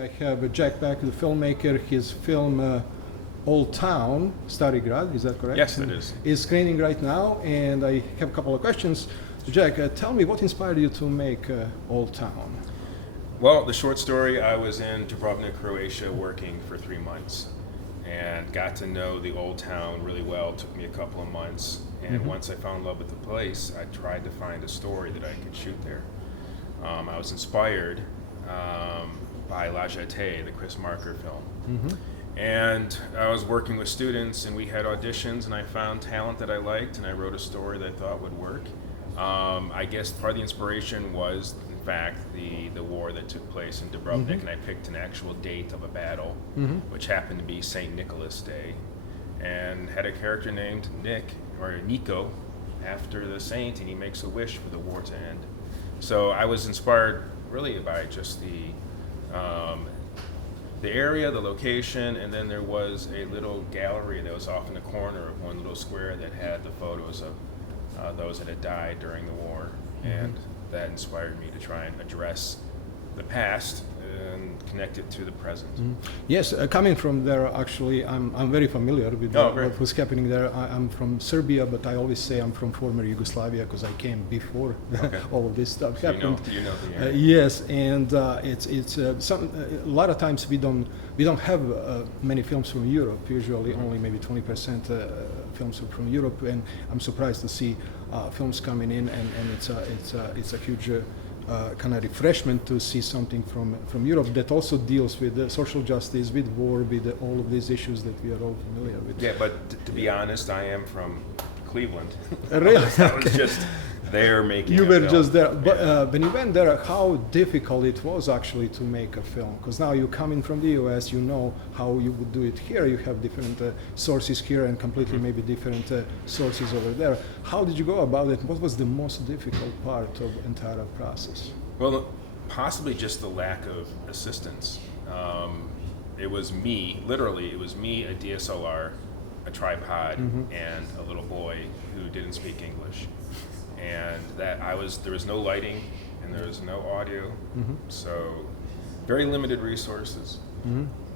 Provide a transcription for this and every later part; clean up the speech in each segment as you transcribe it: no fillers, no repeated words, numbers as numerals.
I have Jack Beck, the filmmaker. His film Old Town, Stari Grad, is that correct? Yes, it is. Is screening right now, and I have a couple of questions. Jack, tell me what inspired you to make Old Town? Well, the short story, I was in Dubrovnik, Croatia, working for 3 months and got to know the old town really well. It took me a couple of months, and once I fell in love with the place, I tried to find a story that I could shoot there. I was inspired by La Jetée, the Chris Marker film. And I was working with students, and we had auditions, and I found talent that I liked, and I wrote a story that I thought would work. I guess part of the inspiration was, in fact, the war that took place in Dubrovnik, and I picked an actual date of a battle, which happened to be St. Nicholas Day, and had a character named Nick, or Nico, after the saint, and he makes a wish for the war to end. So I was inspired really by just the area, the location, and then there was a little gallery that was off in the corner of one little square that had the photos of those that had died during the war, and that inspired me to try and address the past and connect it to the present. Yes, coming from there, actually, I'm very familiar with what was happening there. I'm from Serbia, but I always say I'm from former Yugoslavia because I came before all of this stuff happened. You know the area. Yes, and it's a lot of times we don't have many films from Europe. Usually, only maybe 20% films are from Europe, and I'm surprised to see films coming in, and it's a huge. Kind of refreshment to see something from Europe that also deals with social justice, with war, with all of these issues that we are all familiar with. Yeah, but to be honest, I am from Cleveland. Really? I was just there making You a were film. just there. But when you went there, how difficult it was actually to make a film? Because now you come in from the US, you know how you would do it here. You have different sources here and completely maybe different sources over there. How did you go about it? What was the most difficult part of the entire process? Well, possibly just the lack of assistance. It was me, literally, it was me, a DSLR, a tripod, and a little boy who didn't speak English. And there was no lighting and there was no audio, so very limited resources.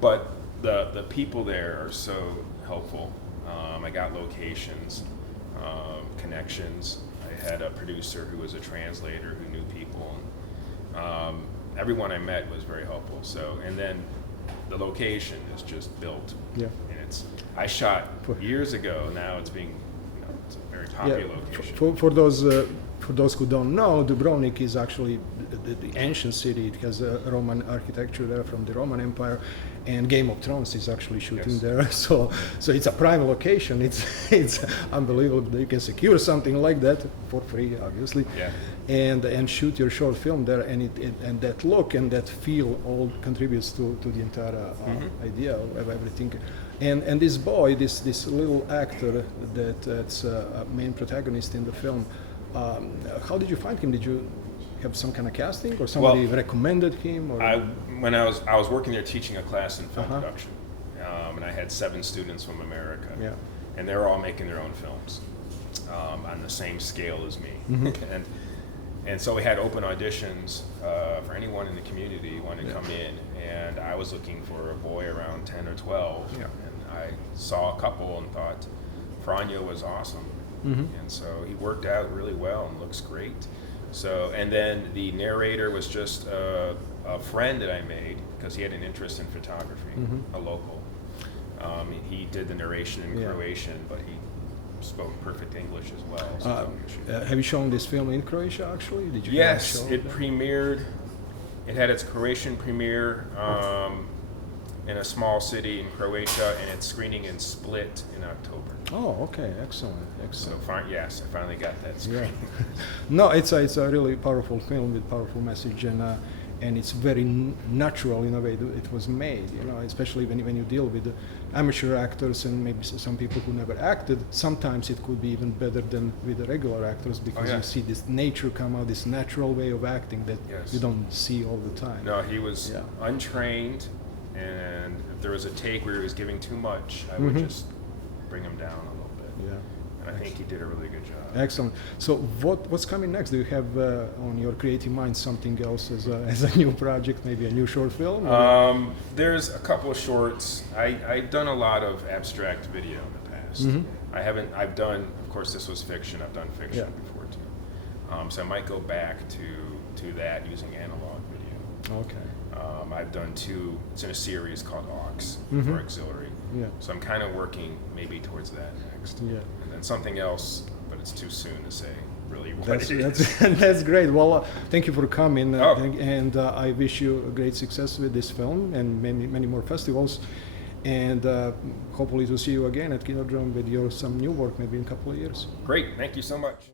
But the people there are so helpful. I got locations, connections. I had a producer who was a translator who knew people. And, everyone I met was very helpful. So, and then the location is just built. Yeah. And I shot years ago. Now it's being. It's a very popular location. For those who don't know, Dubrovnik is actually the ancient city. It has a Roman architecture there from the Roman Empire, and Game of Thrones is actually shooting there. So it's a prime location. It's unbelievable that you can secure something like that for free, obviously. Yeah. And shoot your short film there, and that look and that feel all contributes to the entire idea of everything. And this boy, this little actor that's a main protagonist in the film, how did you find him? Did you have some kind of casting, or somebody recommended him? Or? When I was working there teaching a class in film production, and I had 7 students from America, and they were all making their own films on the same scale as me, and so we had open auditions for anyone in the community who wanted to come in, and I was looking for a boy around 10 or 12, and I saw a couple and thought Franjo was awesome, and so he worked out really well and looks great. So, and then the narrator was just a friend that I made because he had an interest in photography, a local. He did the narration in Croatian, but he spoke perfect English as well. So have you shown this film in Croatia, actually? Did you? Yes, it premiered. It had its Croatian premiere in a small city in Croatia, and it's screening in Split in October. Oh, okay, excellent. So yes, I finally got that screen. Yeah. No, it's a really powerful film with powerful message, and it's very natural in a way it was made. You know, especially when you deal with amateur actors and maybe some people who never acted. Sometimes it could be even better than with the regular actors because you see this nature come out, this natural way of acting that you don't see all the time. No, he was untrained, and if there was a take where he was giving too much, I would just bring him down a little bit. Yeah. and I think he did a really good job. Excellent. So what's coming next? Do you have on your creative mind something else as a new project, maybe a new short film? There's a couple of shorts. I've done a lot of abstract video in the past. I've done, of course this was fiction, I've done fiction before too. So I might go back to that using analog video. Okay. I've done two, it's in a series called Aux for Auxiliary. Yeah. So I'm kind of working maybe towards that next. Yeah. And then something else, but it's too soon to say really what That's it is. that's great. Well, thank you for coming, Oh. and I wish you a great success with this film and many more festivals. And hopefully to see you again at KinoDrome with some new work maybe in a couple of years. Great, thank you so much.